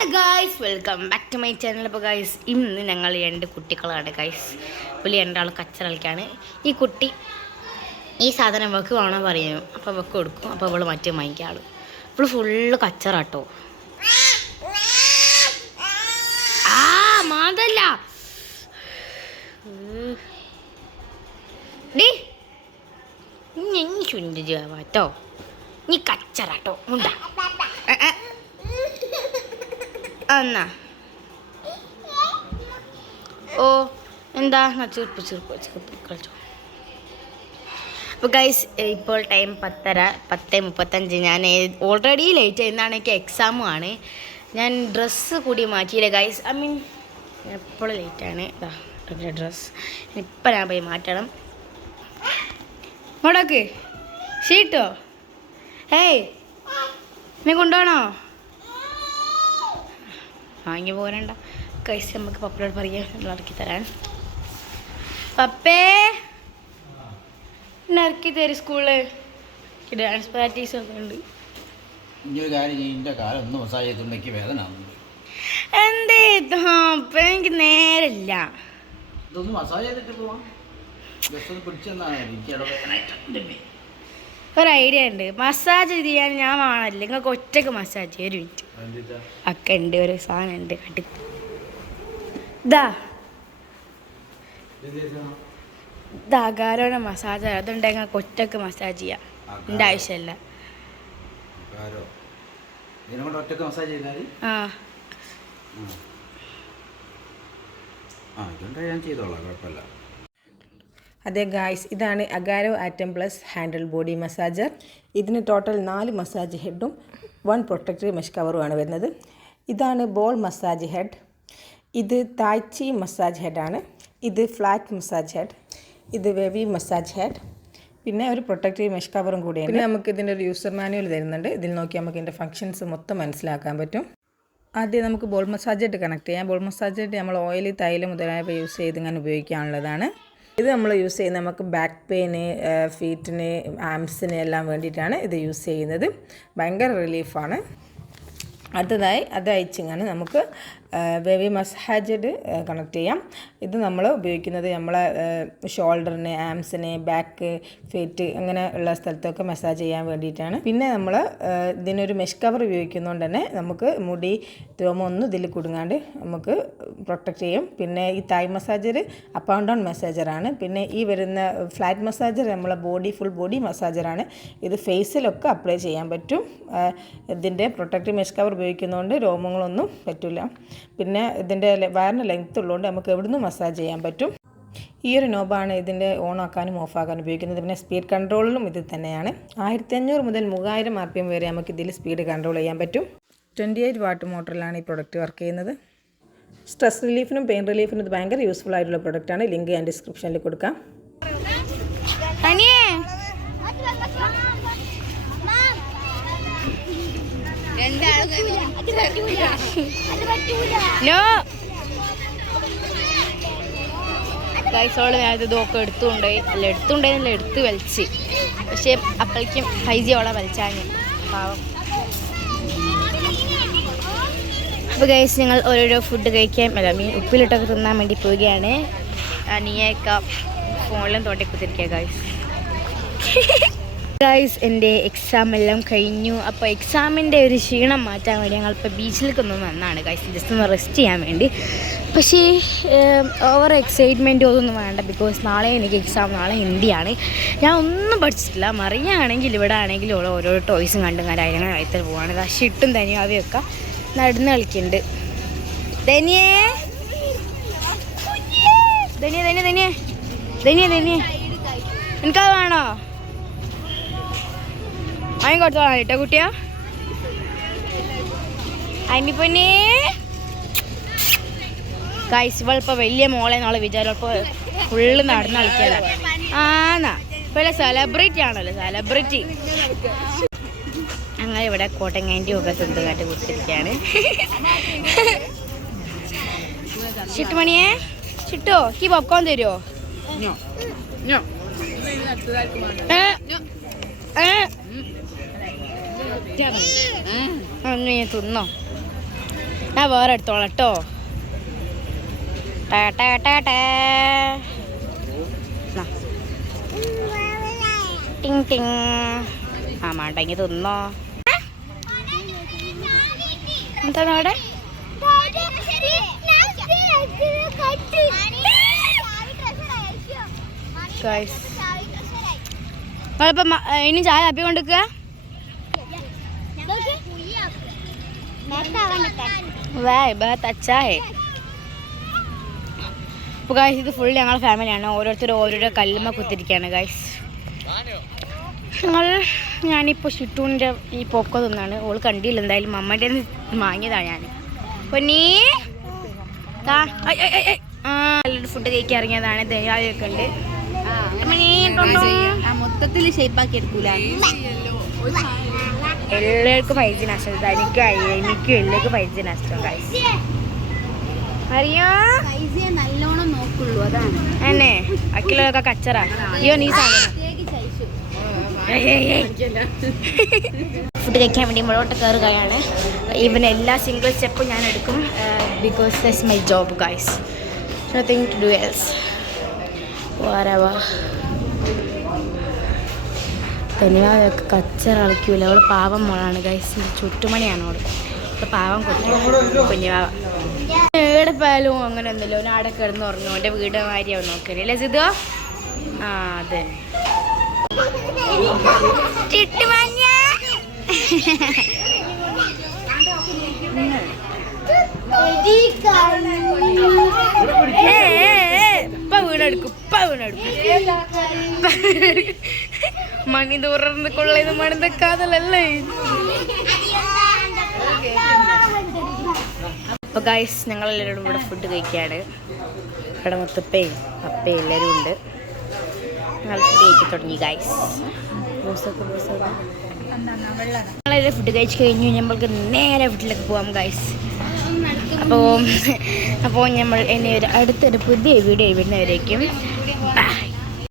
Guys welcome back to my channel. അപ്പോൾ guys ഇന്ന് ഞങ്ങൾ രണ്ട് കുട്ടികളാണ് ഗായ്സ്. പുള്ളി രണ്ടാൾ കച്ചറ കളിക്കാണ്. ഈ കുട്ടി ഈ സാധനം വെക്ക് വേണോ പറയും, അപ്പോൾ വെക്ക് കൊടുക്കും. അപ്പോൾ അവൾ മറ്റേ വാങ്ങിക്കാളും. ഇപ്പോൾ ഫുള്ള് കച്ചറ കേട്ടോ. ആ മാതല്ല ഡീ ചുണ്ടോ നീ കച്ചറ കേട്ടോ ഉണ്ടാ എന്നാ ഓ എന്താ ചെറുപ്പ് കളിച്ചോ. അപ്പോൾ ഗൈസ് ഇപ്പോൾ ടൈം 10:35. ഞാൻ ഓൾറെഡി ലേറ്റ് ആയിരുന്നാണ്. എനിക്ക് എക്സാമും ആണ്. ഞാൻ ഡ്രസ്സ് കൂടി മാറ്റിയില്ല ഗൈസ്. ഐ മീൻ എപ്പോഴും ലേറ്റാണ്. ഇതാ ഡ്രസ്സ് ഇപ്പം ഞാൻ പോയി മാറ്റണം. ഇങ്ങോട്ടോക്ക് ഷീട്ടോ. ഏയ് എന്നെ കൊണ്ടുപോകണോ? വാങ്ങി പോരണ്ട കൈസ്. നമുക്ക് പപ്പയോട് പറയാം ഇറക്കി തരാൻ. പപ്പേ എന്നെ ഇറക്കി തരും. സ്കൂളിൽ ഡാൻസ് പ്രാക്ടീസ് ഒക്കെ ഉണ്ട്. എന്തേ അപ്പം എനിക്ക് നേരമില്ല. ഒരു ഐഡിയ ഉണ്ട്. മസാജ് ചെയ്യാൻ ഞാൻ വേണമല്ലോ. നിങ്ങൾക്ക് ഒറ്റക്ക് മസാജ് ചെയ്യും. ഒരു മിനിറ്റ് ഒക്കെ ഉണ്ട്. ഒരു സാധനം ഉണ്ട് അടുത്ത്. ഇതാകാരോണ മസാജ്. അതുണ്ടെങ്കിൽ നിങ്ങൾക്ക് ഒറ്റക്ക് മസാജ് ചെയ്യാം. എൻ്റെ ആവശ്യമില്ല. അതെ ഗായ്സ്, ഇതാണ് Agaro atom plus handle body massager. ഇതിന് ടോട്ടൽ 4 മസാജ് ഹെഡും 1 പ്രൊട്ടക്റ്റീവ് മെഷ് കവറുമാണ് വരുന്നത്. ഇതാണ് ബോൾ മസാജ് ഹെഡ്. ഇത് തായ്ച്ചി മസാജ് ഹെഡാണ്. ഇത് ഫ്ലാറ്റ് മസാജ് ഹെഡ്. ഇത് വെവി മസാജ് ഹെഡ്. പിന്നെ ഒരു പ്രൊട്ടക്റ്റീവ് മെഷ് കവറും കൂടിയാണ്. പിന്നെ നമുക്ക് ഇതിൻ്റെ ഒരു യൂസർ മാനുവൽ തരുന്നുണ്ട്. ഇതിൽ നോക്കി നമുക്ക് ഇതിൻ്റെ ഫങ്ഷൻസ് മൊത്തം മനസ്സിലാക്കാൻ പറ്റും. ആദ്യം നമുക്ക് ബോൾ മസാജ് ഹെഡ് കണക്ട് ചെയ്യാം. ബോൾ മസാജ് ഹെഡ് നമ്മൾ ഓയിൽ, തൈലം മുതലായവ യൂസ് ചെയ്ത് ഇങ്ങനെ ഉപയോഗിക്കാനുള്ളതാണ്. ഇത് നമ്മൾ യൂസ് ചെയ്യുന്നത് നമുക്ക് ബാക്ക് പെയിന്, ഫീറ്റിന്, ആംസിന് എല്ലാം വേണ്ടിയിട്ടാണ് ഇത് യൂസ് ചെയ്യുന്നത്. ഭയങ്കര റിലീഫാണ്. അടുത്തതായി അത് അയച്ചിങ്ങനെ നമുക്ക് വെവി മസാജഡ് കണക്ട് ചെയ്യാം. ഇത് നമ്മൾ ഉപയോഗിക്കുന്നത് നമ്മളെ ഷോൾഡറിന്, ആംസിന്, ബാക്ക്, ഫീറ്റ് അങ്ങനെ ഉള്ള സ്ഥലത്തൊക്കെ മസാജ് ചെയ്യാൻ വേണ്ടിയിട്ടാണ്. പിന്നെ നമ്മൾ ഇതിനൊരു മെഷ് കവർ ഉപയോഗിക്കുന്നതുകൊണ്ട് തന്നെ നമുക്ക് മുടി രോമൊന്നും ഇതിൽ കുടുങ്ങാണ്ട് നമുക്ക് പ്രൊട്ടക്റ്റ് ചെയ്യും. പിന്നെ ഈ തായ് മസാജർ അപ്പ് ആൻഡ് ഡൗൺ മസാജറാണ്. പിന്നെ ഈ വരുന്ന ഫ്ലാറ്റ് മസാജർ നമ്മളെ ഫുൾ ബോഡി മസാജറാണ്. ഇത് ഫേസിലൊക്കെ അപ്ലൈ ചെയ്യാൻ പറ്റും. ഇതിൻ്റെ പ്രൊട്ടക്റ്റീവ് മെഷ് കവർ ഉപയോഗിക്കുന്നതുകൊണ്ട് രോമങ്ങളൊന്നും പറ്റില്ല. പിന്നെ ഇതിൻ്റെ വയറിന് ലെങ്ത് ഉള്ളതുകൊണ്ട് നമുക്ക് എവിടുന്ന് മസാജ് ചെയ്യാൻ പറ്റും. ഈ ഒരു നോബാണ് ഇതിൻ്റെ ഓൺ ആക്കാനും ഓഫ് ആക്കാനും ഉപയോഗിക്കുന്നത്. പിന്നെ സ്പീഡ് കൺട്രോളിലും ഇത് തന്നെയാണ്. 1500 മുതൽ 3000 RPM വരെ നമുക്ക് ഇതിൽ സ്പീഡ് കൺട്രോൾ ചെയ്യാൻ പറ്റും. 28 വാട്ട് മോട്ടറിലാണ് ഈ പ്രൊഡക്റ്റ് വർക്ക് ചെയ്യുന്നത്. സ്ട്രെസ് റിലീഫിനും പെയിൻ റിലീഫിനും ഇത് ഭയങ്കര യൂസ്ഫുൾ ആയിട്ടുള്ള പ്രൊഡക്റ്റാണ്. ലിങ്ക് ഞാൻ ഡിസ്ക്രിപ്ഷനിൽ കൊടുക്കാം. ഗൈസോള് നേരത്തെ ഇതൊക്കെ എടുത്തുണ്ടായിരുന്നില്ല, എടുത്ത് വലിച്ച്. പക്ഷേ അപ്പോഴേക്കും ഫൈസി അവളെ വലിച്ചാഞ്ഞ് പാവം. അപ്പോൾ ഗൈസ് ഞങ്ങൾ ഓരോരോ ഫുഡ് കഴിക്കാൻ ഉപ്പിലിട്ടൊക്കെ തിന്നാൻ വേണ്ടി പോവുകയാണ്. നീയൊക്കെ ഫോണിലും തോട്ടിക്കുത്തിരിക്കുക ഗൈസ്. ഗൈസ് എൻ്റെ എക്സാം എല്ലാം കഴിഞ്ഞു. അപ്പോൾ എക്സാമിൻ്റെ ഒരു ക്ഷീണം മാറ്റാൻ വേണ്ടി ഞങ്ങളിപ്പോൾ ബീച്ചിലേക്ക് ഒന്ന് വന്നതാണ് ഗൈസ്, ജസ്റ്റ് ഒന്ന് റെസ്റ്റ് ചെയ്യാൻ വേണ്ടി. പക്ഷേ ഓവർ എക്സൈറ്റ്മെൻറ്റ് ഒന്നും വേണ്ട. ബിക്കോസ് നാളെ എനിക്ക് എക്സാം, നാളെ ഹിന്ദിയാണ്. ഞാൻ ഒന്നും പഠിച്ചിട്ടില്ല. മറിയാണെങ്കിൽ ഇവിടെ ആണെങ്കിലും ഓരോ ടോയ്സും കണ്ടും അങ്ങനെ വയത്തിൽ പോവാണ്. ഷിട്ടും തനിയാവിയൊക്കെ നടന്ന് കളിക്കുന്നുണ്ട്. എനിക്കത് വേണോ? അതിന് കൊടുത്തോളാം കേട്ടോ കുട്ടിയാ. അതിൻ്റെ പൊന്നെ ഗൈസ് ഇവളിപ്പോൾ വലിയ മോളെ നാളെ വിചാരം ഇപ്പോൾ ഫുള്ള് നടന്ന് കളിക്കാലോ. ആന്നാ ഇപ്പോൾ സെലിബ്രിറ്റി ആണല്ലോ, സെലിബ്രിറ്റി. അങ്ങനെ ഇവിടെ കോട്ടങ്ങാൻ്റെ ഒക്കെ സ്വന്തമായിട്ട് കൊടുത്തിരിക്കുകയാണ്. ചിട്ടുമണിയെ ചിട്ടോ ഈ പോപ്കോൺ തരുമോ? തിന്നോ ഞാൻ വേറെ എടുത്തോളാം കേട്ടോ. ടിങ് ടിങ്. ആ മാണ്ടെങ്കി തിന്നോ. എന്താണ് അവിടെ? ഇനി ചായ അപ്പി കൊണ്ടിരിക്കുക. അപ്പോൾ ഗൈസ് ഇത് ഫുൾ ഞങ്ങളുടെ ഫാമിലിയാണ്. ഓരോരുത്തരും ഓരോരോ കല്ലുമ്മ കുത്തിരിക്കുകയാണ് ഗൈസ്. ഞാനിപ്പോൾ ഷിട്ടൂണിൻ്റെ ഈ പൊക്ക തിന്നാണ്. ഓൾ കണ്ടില്ല, എന്തായാലും മമ്മൻ്റെ വാങ്ങിയതാണ് ഞാൻ. പൊന്നീ ഫുഡ് കഴിക്കാൻ ഇറങ്ങിയതാണ്. ദയാവൊക്കെ ഉണ്ട്. മൊത്തത്തിൽ ഷേപ്പാക്കി എടുക്കൂല. എല്ലാവർക്കും ഫൈജി നഷ്ടം. എനിക്കും എല്ലാവർക്കും ഫൈജി നഷ്ടം ഗൈസ്. അറിയോ നല്ലോണം നോക്കുള്ളൂ, അതാണ് എന്നെ അക്കിലൊക്കെ കച്ചറ. അയ്യോ നീ സാധനം ഫുഡ് കഴിക്കാൻ വേണ്ടി മുളോട്ട് കയറുകയാണ്. ഈവൻ എല്ലാ സിംഗിൾ സ്റ്റെപ്പും ഞാൻ എടുക്കും. Because that's my job guys. Nothing to do else. വാരവാ തനിയാവൊക്കെ കച്ചറ കളിക്കൂല. അവൾ പാവം മോളാണ് ഗൈസ്. ചുറ്റുമണിയാണ് അവൾ. പാവം കുഞ്ഞുവാവ. ഏടെ പാലും അങ്ങനെ ഒന്നുമില്ല. ഓൻ ആടെ കിടന്ന് ഉറങ്ങും. അവൻ്റെ വീട് മാതിരിയാവും നോക്കല് അല്ലേ സിതോ? ആ അതെ. മണി തുറന്ന് കൊള്ളയത് മണിതക്കാതലല്ലേ. അപ്പോൾ ഗൈസ് ഞങ്ങളെല്ലാവരും ഇവിടെ ഫുഡ് കഴിക്കുകയാണ്. ഇവിടെ മുത്തപ്പയും അപ്പയും എല്ലാവരും ഉണ്ട്. ഞങ്ങൾ ഫുഡ് കഴിച്ച് തുടങ്ങി ഗൈസ്. ഞങ്ങളെല്ലാം ഫുഡ് കഴിച്ച് കഴിഞ്ഞു. നമ്മൾക്ക് നേരെ വീട്ടിലേക്ക് പോകാം ഗൈസ്. അപ്പോൾ നമ്മൾ ഇനി അടുത്തൊരു പുതിയ വീഡിയോ വരുന്നവരേക്കും